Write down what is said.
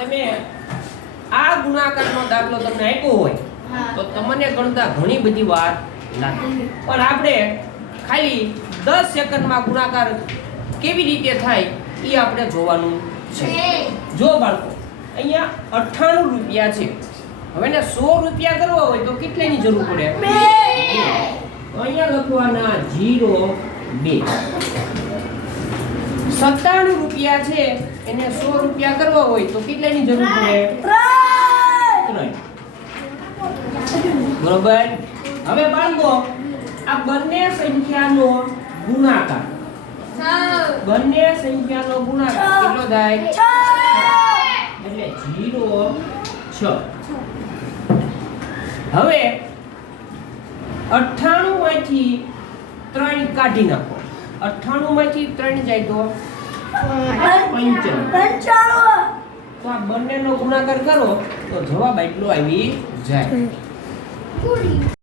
તમે આ ગુણાકારનો દાખલો તમને આપ્યો હોય તો તમને ગણતા ઘણી બધી વાર લાગે, પણ આપણે ખાલી 10 સેકન્ડમાં ગુણાકાર કેવી રીતે થાય એ આપણે જોવાનું છે. જો બાળકો અહીંયા 98 રૂપિયા છે. હવે ને 100 રૂપિયા કરવા હોય તો કેટલાની જરૂર પડે? 2. અહીંયા લખવાના 0 2. 97 રૂપિયા છે એને 100 રૂપિયા કરવા હોય તો કેટલાની જરૂર પડે? 3. બરોબર. હવે બાળકો આ બંને સંખ્યાનો ગુણાકાર કેટલો થાય? 6. એટલે 0 6. હવે 98 માંથી 3 કાઢી નાખો. 98 માંથી 3 જાય તો 95. તો આ બંનેનો ગુણાકાર કરો તો જવાબ એટલો આવી જાય.